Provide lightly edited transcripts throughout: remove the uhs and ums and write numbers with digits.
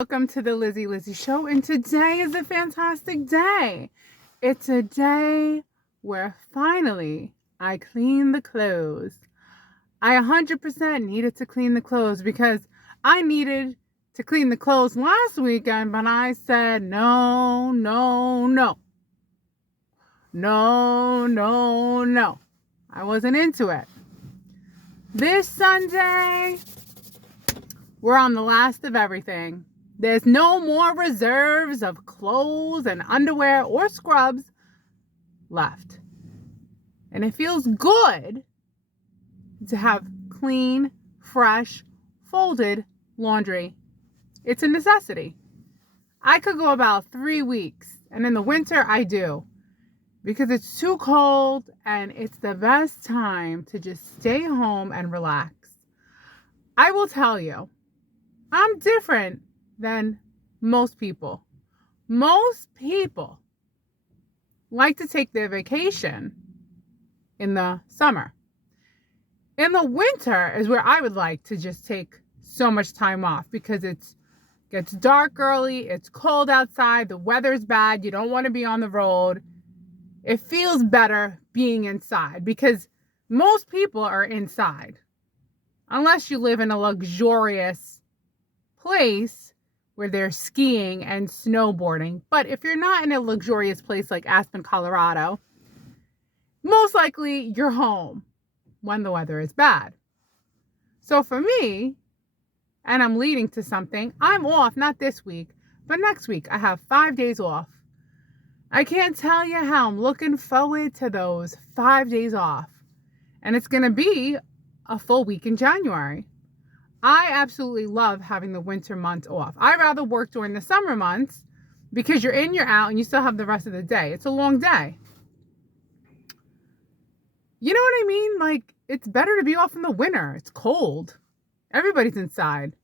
Welcome to the Lizzie Show, and today is a fantastic day. It's a day where finally I clean the clothes. I 100% needed to clean the clothes because I needed to clean the clothes last weekend, but I said no, no, no, no, no, no. I wasn't into it. This Sunday, we're on the last of everything. There's no more reserves of clothes and underwear or scrubs left. And it feels good to have clean, fresh, folded laundry. It's a necessity. I could go about 3 weeks, and in the winter I do, because it's too cold and it's the best time to just stay home and relax. I will tell you, I'm different than most people. Most people like to take their vacation in the summer. In the winter is where I would like to just take so much time off because it gets dark early, it's cold outside, the weather's bad, you don't want to be on the road. It feels better being inside because most people are inside. Unless you live in a luxurious place where they're skiing and snowboarding. But if you're not in a luxurious place like Aspen, Colorado, most likely you're home when the weather is bad. So for me, and I'm leading to something, I'm off, not this week, but next week. I have 5 days off. I can't tell you how I'm looking forward to those 5 days off. And it's going to be a full week in January. I absolutely love having the winter months off. I'd rather work during the summer months because you're in, you're out, and you still have the rest of the day. It's a long day. You know what I mean? Like, it's better to be off in the winter. It's cold. Everybody's inside.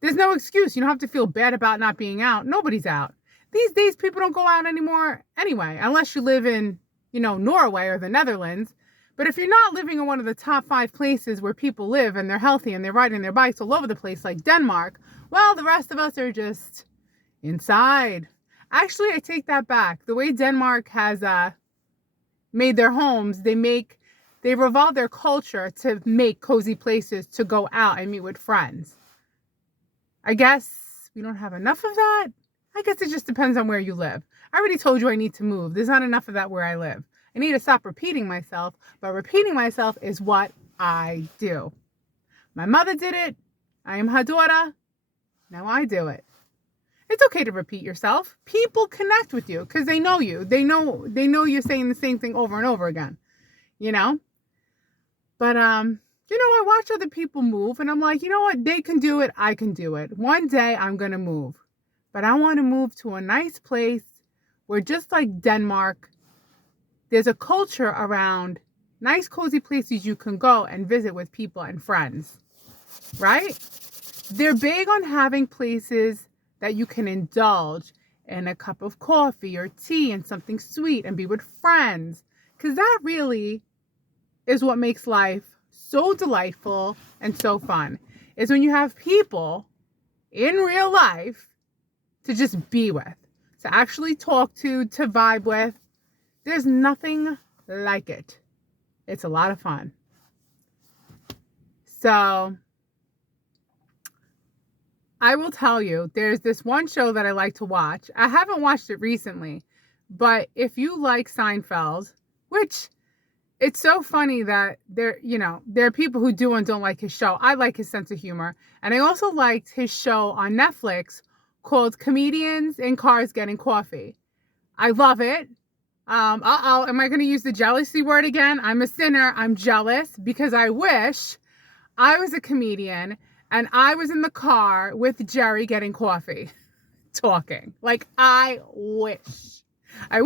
There's no excuse. You don't have to feel bad about not being out. Nobody's out. These days, people don't go out anymore anyway, unless you live in, Norway or the Netherlands. But if you're not living in one of the top 5 places where people live and they're healthy and they're riding their bikes all over the place like Denmark, well, the rest of us are just inside. Actually, I take that back. The way Denmark has made their homes, they revolve their culture to make cozy places to go out and meet with friends. I guess we don't have enough of that. I guess it just depends on where you live. I already told you I need to move. There's not enough of that where I live. I need to stop repeating myself, but repeating myself is what I do. My mother did it. I am her daughter. Now I do it. It's okay to repeat yourself. People connect with you because they know you. They know you're saying the same thing over and over again, But, I watch other people move and I'm like, you know what? They can do it. I can do it. One day I'm going to move. But I want to move to a nice place where, just like Denmark, there's a culture around nice, cozy places you can go and visit with people and friends, right? They're big on having places that you can indulge in a cup of coffee or tea and something sweet and be with friends. Because that really is what makes life so delightful and so fun, is when you have people in real life to just be with, to actually talk to vibe with. There's nothing like it. It's a lot of fun. So I will tell you, there's this one show that I like to watch. I haven't watched it recently, but if you like Seinfeld, which it's so funny that there are people who do and don't like his show. I like his sense of humor. And I also liked his show on Netflix called Comedians in Cars Getting Coffee. I love it. Am I going to use the jealousy word again? I'm a sinner. I'm jealous because I wish I was a comedian and I was in the car with Jerry getting coffee, talking. Like, I wish. But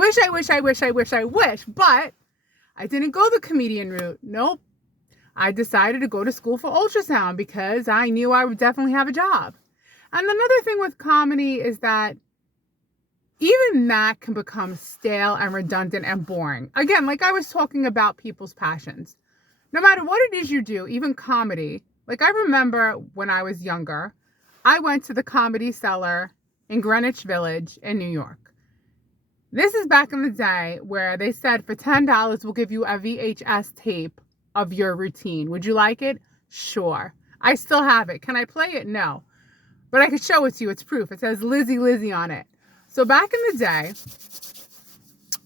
I didn't go the comedian route. Nope. I decided to go to school for ultrasound because I knew I would definitely have a job. And another thing with comedy is that even that can become stale and redundant and boring. Again, like I was talking about people's passions. No matter what it is you do, even comedy, like I remember when I was younger, I went to the Comedy Cellar in Greenwich Village in New York. This is back in the day where they said for $10, we'll give you a VHS tape of your routine. Would you like it? Sure. I still have it. Can I play it? No. But I could show it to you. It's proof. It says Lizzie on it. So back in the day,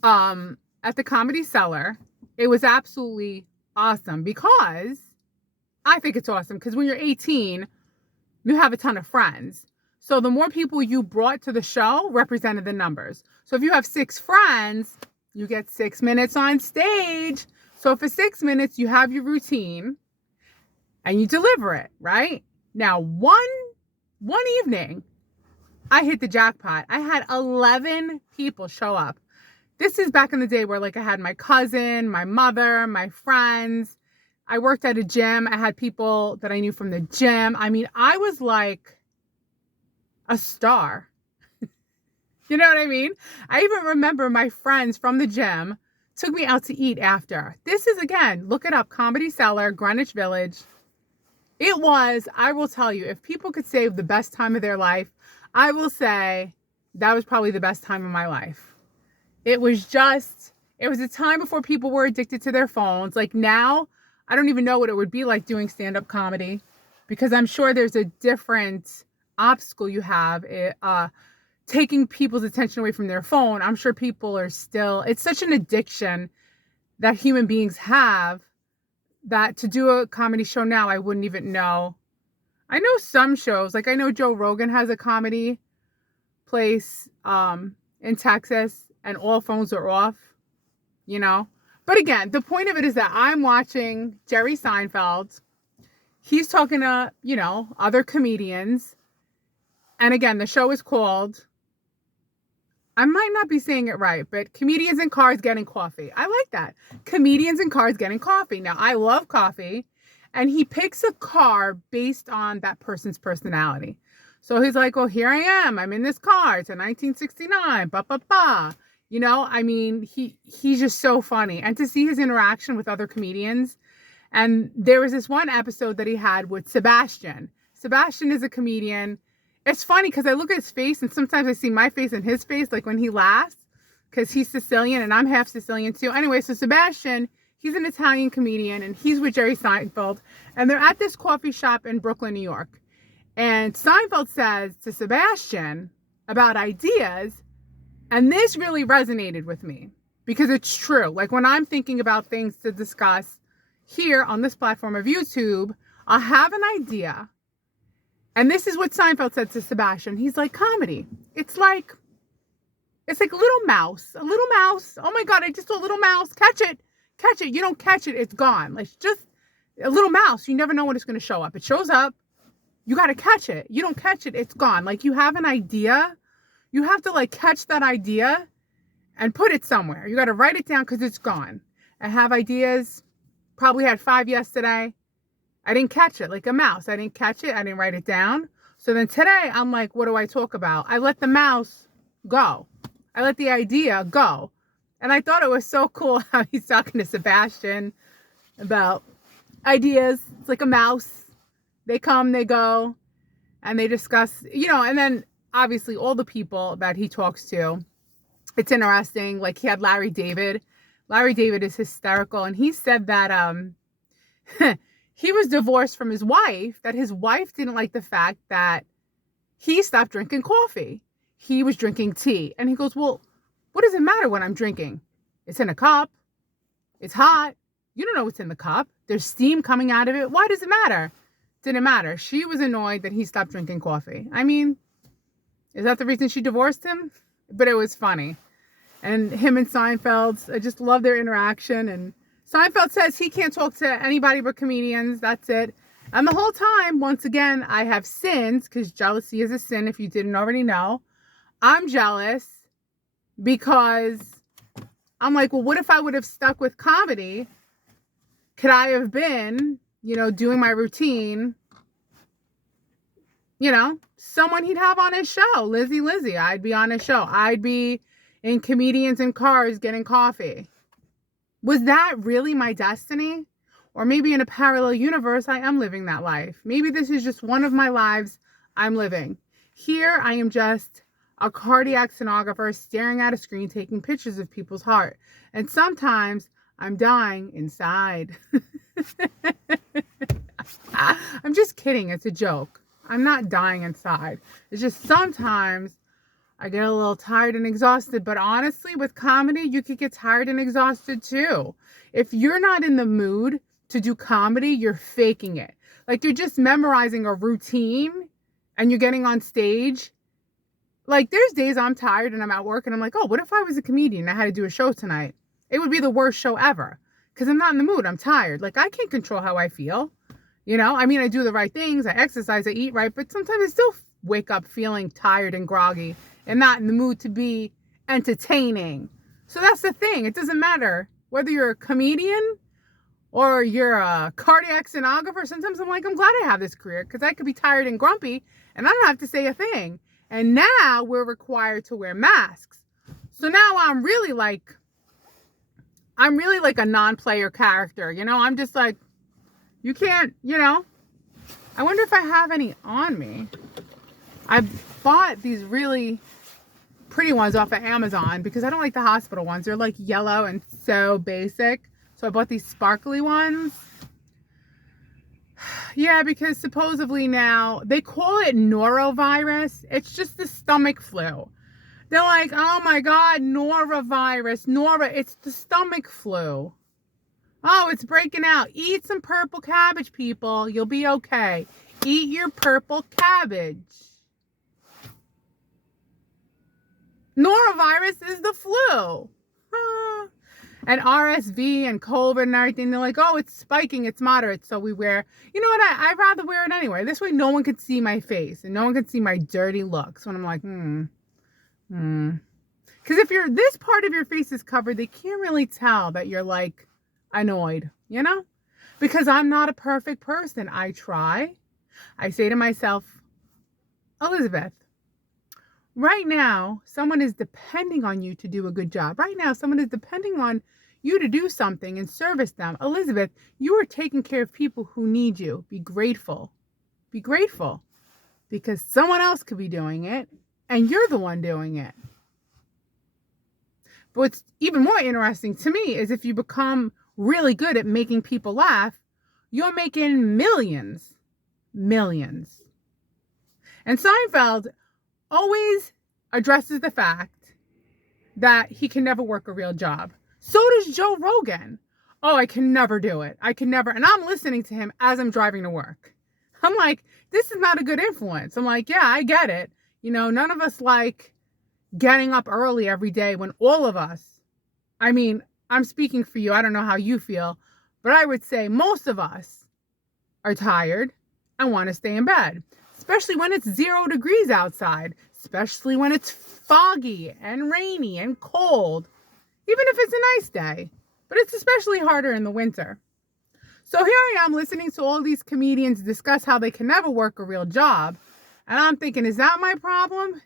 at the Comedy Cellar, it was absolutely awesome because I think it's awesome because when you're 18, you have a ton of friends. So the more people you brought to the show represented the numbers. So if you have 6 friends, you get 6 minutes on stage. So for 6 minutes, you have your routine and you deliver it, right? Now, one evening, I hit the jackpot. I had 11 people show up. This is back in the day where like I had my cousin, my mother, my friends. I worked at a gym. I had people that I knew from the gym. I mean, I was like a star. You know what I mean? I even remember my friends from the gym took me out to eat after. This is, again, look it up, Comedy Cellar, Greenwich Village. It was, I will tell you, if people could save the best time of their life, I will say that was probably the best time of my life. It was a time before people were addicted to their phones. Like now, I don't even know what it would be like doing stand-up comedy because I'm sure there's a different obstacle you have, taking people's attention away from their phone. I'm sure people are still, it's such an addiction that human beings have that to do a comedy show now, I wouldn't even know. I know some shows, like I know Joe Rogan has a comedy place in Texas and all phones are off, you know. But again, the point of it is that I'm watching Jerry Seinfeld. He's talking to, you know, other comedians. And again, the show is called, I might not be saying it right, but Comedians in Cars Getting Coffee. I like that. Comedians in Cars Getting Coffee. Now, I love coffee. And he picks a car based on that person's personality. So he's like, well, here I am. I'm in this car. It's a 1969. Ba, ba, ba. You know, I mean, he's just so funny. And to see his interaction with other comedians. And there was this one episode that he had with Sebastian. Sebastian is a comedian. It's funny because I look at his face and sometimes I see my face and his face, like when he laughs, because he's Sicilian and I'm half Sicilian too. Anyway, so Sebastian, he's an Italian comedian and he's with Jerry Seinfeld. And they're at this coffee shop in Brooklyn, New York. And Seinfeld says to Sebastian about ideas. And this really resonated with me because it's true. Like when I'm thinking about things to discuss here on this platform of YouTube, I'll have an idea. And this is what Seinfeld said to Sebastian. He's like, comedy. It's like a little mouse. A little mouse. Oh my God, I just saw a little mouse. Catch it. Catch it. You don't catch it, it's gone. Like just a little mouse. You never know when it's going to show up. It shows up. You got to catch it. You don't catch it, it's gone. Like you have an idea. You have to like catch that idea and put it somewhere. You got to write it down because it's gone. I have ideas. Probably had 5 yesterday. I didn't catch it like a mouse. I didn't catch it. I didn't write it down. So then today I'm like, what do I talk about? I let the mouse go. I let the idea go. And I thought it was so cool how he's talking to Sebastian about ideas. It's like a mouse. They come, they go, and they discuss, you know, and then obviously all the people that he talks to. It's interesting. Like he had Larry David. Larry David is hysterical. And he said that he was divorced from his wife, that his wife didn't like the fact that he stopped drinking coffee. He was drinking tea. And he goes, well, what does it matter when I'm drinking? It's in a cup. It's hot. You don't know what's in the cup. There's steam coming out of it. Why does it matter? Didn't matter. She was annoyed that he stopped drinking coffee. I mean, is that the reason she divorced him? But it was funny. And him and Seinfeld, I just love their interaction. And Seinfeld says he can't talk to anybody but comedians. That's it. And the whole time, once again, I have sins, because jealousy is a sin if you didn't already know. I'm jealous because I'm like, well, what if I would have stuck with comedy? Could I have been, you know, doing my routine, you know, someone he'd have on his show, Lizzie. I'd be on his show. I'd be in Comedians in Cars Getting Coffee. Was that really my destiny? Or maybe in a parallel universe, I am living that life. Maybe this is just one of my lives I'm living. Here, I am just a cardiac sonographer staring at a screen, taking pictures of people's heart. And sometimes I'm dying inside. I'm just kidding. It's a joke. I'm not dying inside. It's just sometimes I get a little tired and exhausted. But honestly, with comedy, you could get tired and exhausted too. If you're not in the mood to do comedy, you're faking it. Like you're just memorizing a routine and you're getting on stage. Like there's days I'm tired and I'm at work and I'm like, oh, what if I was a comedian and I had to do a show tonight? It would be the worst show ever because I'm not in the mood. I'm tired. Like I can't control how I feel. You know, I mean, I do the right things. I exercise, I eat right, but sometimes I still wake up feeling tired and groggy and not in the mood to be entertaining. So that's the thing. It doesn't matter whether you're a comedian or you're a cardiac sonographer. Sometimes I'm like, I'm glad I have this career because I could be tired and grumpy and I don't have to say a thing. And now we're required to wear masks. So now I'm really like a non-player character. You know, I'm just like, you can't, you know. I wonder if I have any on me. I bought these really pretty ones off of Amazon because I don't like the hospital ones. They're like yellow and so basic. So I bought these sparkly ones. Yeah, because supposedly now they call it norovirus. It's just the stomach flu. They're like, oh my God, norovirus, it's the stomach flu. Oh, it's breaking out. Eat some purple cabbage, people. You'll be okay. Eat your purple cabbage. Norovirus is the flu. And RSV and COVID and everything. They're like, oh, it's spiking. It's moderate. So we wear, you know what? I'd rather wear it anyway. This way no one can see my face and no one can see my dirty looks when I'm like, Because if this part of your face is covered, they can't really tell that you're like, annoyed, you know, because I'm not a perfect person. I try. I say to myself, Elizabeth, right now, someone is depending on you to do a good job. Right now, someone is depending on you to do something and service them. Elizabeth, you are taking care of people who need you. Be grateful. Be grateful because someone else could be doing it and you're the one doing it. But what's even more interesting to me is if you become really good at making people laugh, you're making millions. Millions. And Seinfeld always addresses the fact that he can never work a real job. So does Joe Rogan. Oh, I can never do it. I can never. And I'm listening to him as I'm driving to work. I'm like, this is not a good influence. I'm like, yeah, I get it. You know, none of us like getting up early every day when all of us, I mean, I'm speaking for you. I don't know how you feel, but I would say most of us are tired and want to stay in bed, especially when it's 0 degrees outside, especially when it's foggy and rainy and cold, even if it's a nice day, but it's especially harder in the winter. So here I am listening to all these comedians discuss how they can never work a real job. And I'm thinking, is that my problem?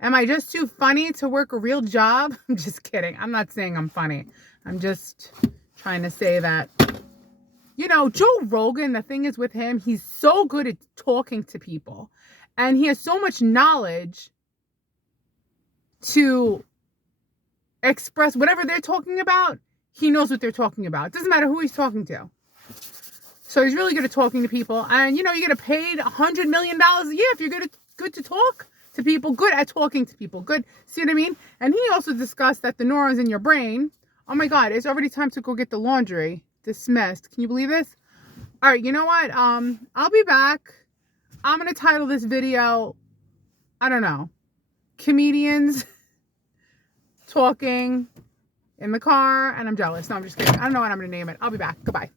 Am I just too funny to work a real job? I'm just kidding. I'm not saying I'm funny. I'm just trying to say that, you know, Joe Rogan, the thing is with him, he's so good at talking to people. And he has so much knowledge to express whatever they're talking about. He knows what they're talking about. It doesn't matter who he's talking to. So he's really good at talking to people. And, you know, you get paid $100 million a year if you're good to talk to people, good at talking to people, good. See what I mean? And he also discussed that the neurons in your brain, oh my God, it's already time to go get the laundry. Dismissed. Can you believe this? All right, you know what? I'll be back. I'm going to title this video, I don't know, comedians talking in the car, and I'm jealous. No, I'm just kidding. I don't know what I'm going to name it. I'll be back. Goodbye.